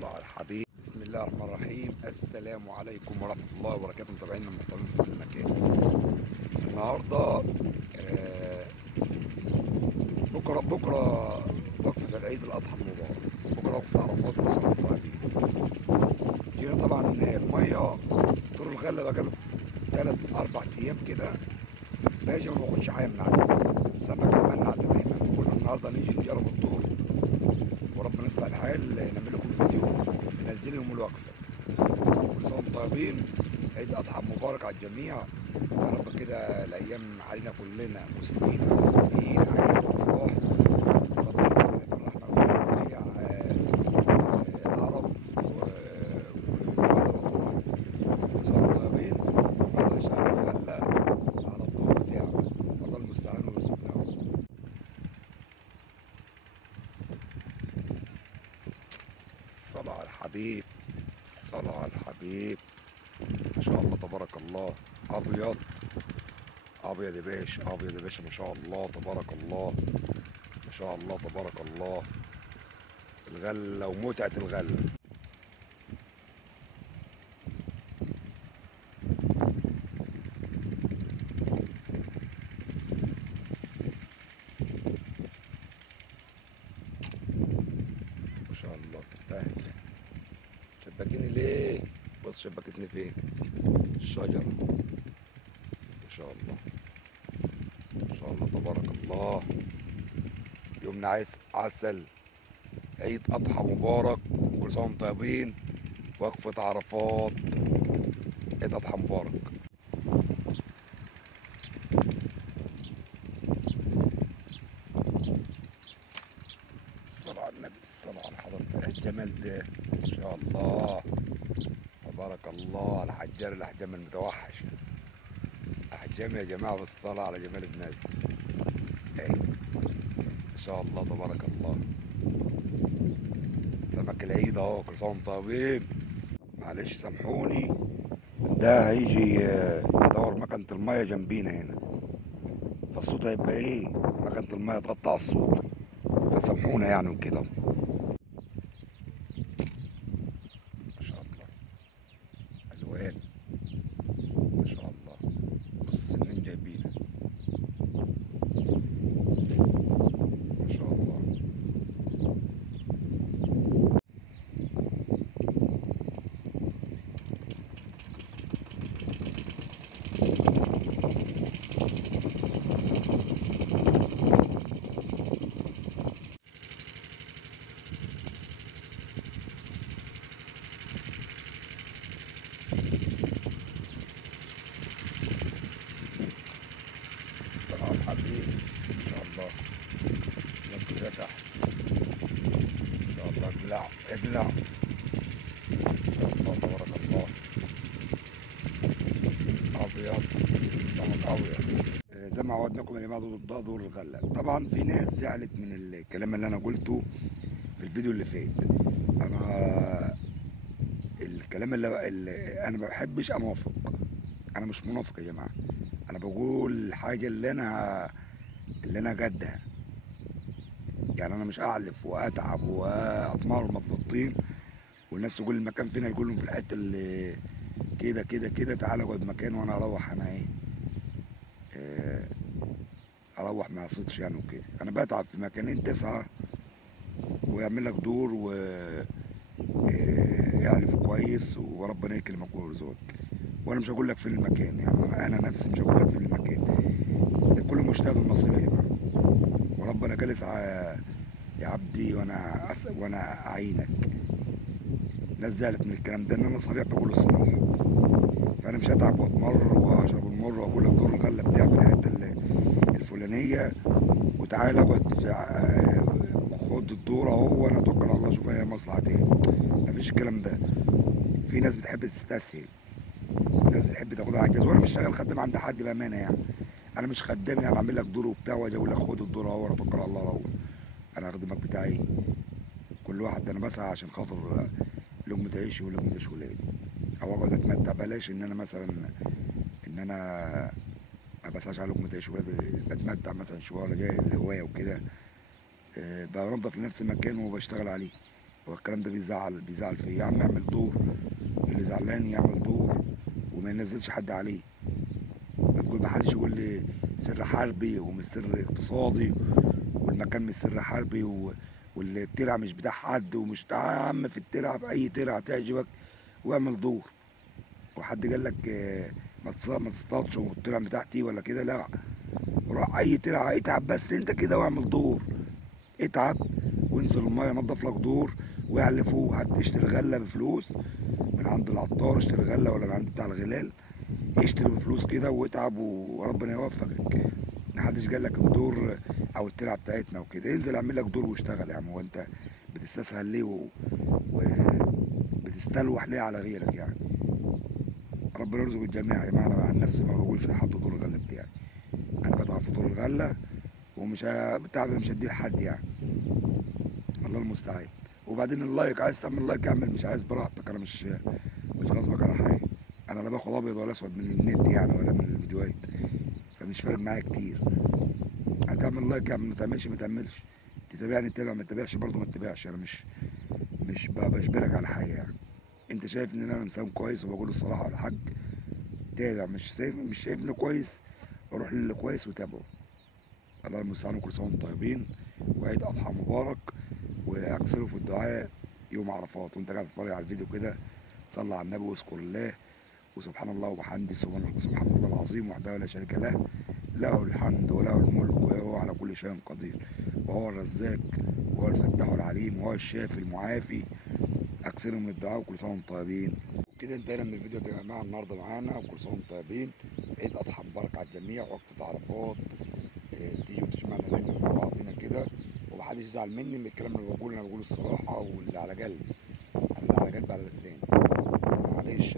الصلاة على الحبيب. بسم الله الرحمن الرحيم. السلام عليكم ورحمة الله وبركاته، متابعينا المحترمين في كل مكان. النهارده بكرة وقفة العيد الأضحى المبارك، بكرة وقفة عرفات وصلاة الطيبين. جينا طبعا المية طول الغلة بقى 3-4 أيام كده باجي ما باخدش حاجة من عندي، السمكة منع تماما. كنا النهارده نيجي نجرب الدور وربنا يصلح الحال نعمل لكم فيديو ننزل لهم الوقفه. كل سنه وانتم طيبين، عيد الاضحى مبارك على الجميع. يا رب كده الايام علينا كلنا مسلمين ومسيحيين عيد وافراح. ربنا يفرحنا ويفرح جميع العرب وطبعا كل سنه وانتم طيبين. الله يشعل الغله على الدور بتاعه، الله المستعان ويرزقنا. الصلاة على الحبيب، الصلاة على الحبيب. ما شاء الله تبارك الله. أبيض أبيض يا باشا، أبيض يا باشا، ما شاء الله تبارك الله، ما شاء الله تبارك الله. الغلة ومتعة الغلة. ما شاء الله تستاهل. شبكيني ليه؟ بص شبكتني فين؟ الشجرة. ما شاء الله، ما شاء الله تبارك الله. يومنا عسل، عيد أضحى مبارك، كل سنة وانتم طيبين. وقفة عرفات، عيد أضحى مبارك. الصلاة على النبي، الصلاة على حضرة الجمال ده. ما شاء الله تبارك الله على حجار الأحجام المتوحش. أحجام يا جماعة بالصلاة على جمال النبي. ما شاء الله تبارك الله. سمك العيد اهو، كل سنة وانتم طيبين. معلش سامحوني، ده هيجي يدور مكنة المية جنبينا هنا، فالصوت هيبقى ايه، مكنة المية تقطع الصوت، فسامحونا يعني وكده. ما شاء الله الوان، ما شاء الله. بص السنين جايبينها، ما شاء الله. صلاة الحبيب، ما شاء الله. يمكن كده تحت، ما شاء الله. ابلع ابلع، ما شاء الله تبارك الله. ابيض، سمك ابيض. زي ما عودناكم يا جماعه، ده دور الغله. طبعا في ناس زعلت من الكلام اللي انا قلته في الفيديو اللي فات. انا الكلام اللي انا ما بحبش انافق، انا مش منافق يا جماعه. انا بقول الحاجه اللي انا جدها. يعني انا مش اعلف واتعب واتمرمط في الطين والناس تقول المكان فين، يقول لهم في الحته اللي كده كده كده، تعالى اقعد مكان وانا اروح. انا ايه اروح ما اقصدش يعني وكده. انا بتعب في مكانين تسعه ويعمل لك دور يعرف كويس وربنا يكرمك ويرزقك. وانا مش هقول لك فين المكان، يعني انا نفسي مش هقول لك فين المكان. كل مجتهد النصيب يا جماعه، وربنا جالس يا عبدي وانا اعينك. ناس زعلت من الكلام ده ان انا صريح بقول الصراحه. فانا مش هتعب واتمر واشرب المر واقول لك دور الغله بتاعي في الحته الفلانيه وتعالى اقعد خد الدور اهو وانا اتوكل على الله اشوف هي مصلحتي ايه. مفيش الكلام ده. في ناس بتحب تستسهل، ناس بتحب تاخدها على الجاز، وانا مش شغال خدام عند حد بامانه يعني. انا مش خدام يعني اعمل لك دور وبتاع واجي اقول لك خد الدور اهو وانا اتوكل على الله اهو. انا اخدمك بتاعي. كل واحد انا بسعى عشان خاطر لقمة عيشي ولقمة عيش ولادي، او اقعد اتمتع. بلاش ان انا مثلا ان انا ما بسعاش على لقمة عيش ولادي، بتمتع مثلا شويه ولا جاي الهوايه وكده. بنضف لنفسي مكان وبشتغل عليه. هو الكلام ده بيزعل فيه. يا عم اعمل دور، اللي زعلان يعمل دور وما ينزلش حد عليه. ما تقول، ما حدش يقول لي سر حربي ومش سر اقتصادي، والمكان مش سر حربي والترعه مش بتاع حد ومش بتاع. يا عم في الترعه، في اي ترعه تعجبك واعمل دور. وحد قال لك ما تصطادش والترعه بتاعتي ولا كده؟ لا، روح اي ترعه، اتعب بس انت كده واعمل دور. اتعب وانزل الميه، نضف لك دور واعلفه. هتشتري غله بفلوس من عند العطار، اشتري غله ولا من عند بتاع الغلال، اشتري بفلوس كده واتعب وربنا يوفقك. محدش قال لك الدور او الترعه بتاعتنا وكده. انزل اعمل لك دور واشتغل يا عم. هو انت بتستسهل ليه وبتستلوح ليه على غيرك يعني؟ ربنا يرزق الجميع يا جماعه. انا عن نفسي ما بقولش لحد دور الغله بتاعي، انا بتعب في دور الغله ومش تعب مش هديه لحد يعني. الله المستعان. وبعدين اللايك، عايز تعمل لايك اعمل، مش عايز براحتك. انا مش غصبك على حاجه. انا لا باخد ابيض ولا اسود من النت يعني ولا من الفيديوهات، فمش فارق معايا كتير. هتعمل لايك اعمل، ما تعملش ما تعملش. تتابعني تتابع، ما تتابعش برضه ما تتابعش. انا مش بجبرك على حاجه يعني. انت شايف ان انا انسان كويس وبقول الصراحه على الحق، تابع. مش شايفني كويس، روح للي كويس وتابعه. الله المستعان. وكل سنه وانتم طيبين، وعيد اضحى مبارك. واكثروا في الدعاء يوم عرفات. وانت قاعد تتفرج على الفيديو كده، صلى على النبي واذكر الله، وسبحان الله وبحمده، سبحان الله العظيم وحده لا شريك له، له الحمد وله الملك وهو على كل شيء قدير، وهو الرزاق وهو الفتاح العليم وهو الشافي المعافي. اكثروا من الدعاء وكل سنه وانتم طيبين. كده انتهينا من الفيديو يا جماعه النهارده معانا، وكل سنه وانتم طيبين. عيد اضحى مبارك على الجميع، وقفه عرفات. تيجي وتجمعنا دايما مع بعضينا كده، ومحدش يزعل مني من الكلام اللي بقوله. انا بقول الصراحه واللي على قلبي، انا اللي على قلبي على لساني، معلش.